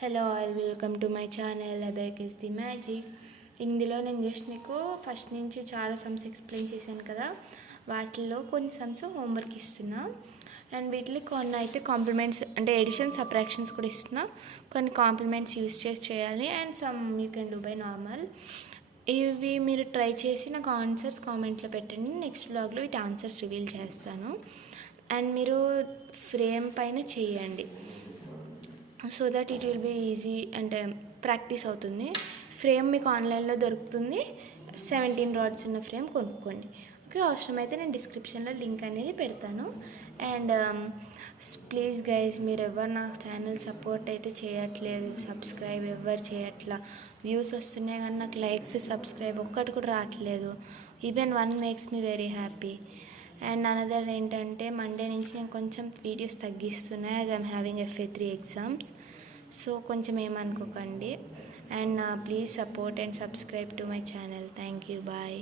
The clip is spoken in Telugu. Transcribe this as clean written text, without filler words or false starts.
Hello all, welcome to my channel Abhek is the magic. ఇందులో నేను జస్ట్ మీకు ఫస్ట్ నుంచి చాలా సమ్స్ ఎక్స్ప్లెయిన్ చేశాను కదా, వాటిల్లో కొన్ని సమ్స్ హోంవర్క్ ఇస్తున్నా. అండ్ వీటిలో కొన్ని అయితే కాంప్లిమెంట్స్ అంటే ఎడిషన్ సబ్ట్రాక్షన్స్ కూడా ఇస్తున్నా. కొన్ని కాంప్లిమెంట్స్ యూస్ చేసి చేయాలి and some you can do by normal. ఇవి మీరు ట్రై చేసి నాకు ఆన్సర్స్ కామెంట్లో పెట్టండి. నెక్స్ట్ బ్లాగ్లో వీటి ఆన్సర్స్ రివీల్ చేస్తాను. అండ్ మీరు ఫ్రేమ్ పైన చేయండి, so that it will be easy అంటే ప్రాక్టీస్ అవుతుంది. ఫ్రేమ్ మీకు ఆన్లైన్లో దొరుకుతుంది. 17 రాడ్స్ ఉన్న ఫ్రేమ్ కొనుక్కోండి. ఓకే, అవసరమైతే నేను డిస్క్రిప్షన్లో లింక్ అనేది పెడతాను. అండ్ ప్లీజ్ గైజ్, మీరు ఎవరు నా ఛానల్ సపోర్ట్ అయితే చేయట్లేదు, సబ్స్క్రైబ్ ఎవరు చేయట్లా. వ్యూస్ వస్తున్నాయి కానీ నాకు లైక్స్ సబ్స్క్రైబ్ ఒక్కటి కూడా రావట్లేదు. Even 1 makes me very happy. And another ఏంటంటే, మండే నుంచి నేను కొంచెం వీడియోస్ తగ్గిస్తున్నాయి, as I'm having FA3 exams. So కొంచెం ఏమనుకోకండి. And please support and subscribe to my channel. Thank you, bye.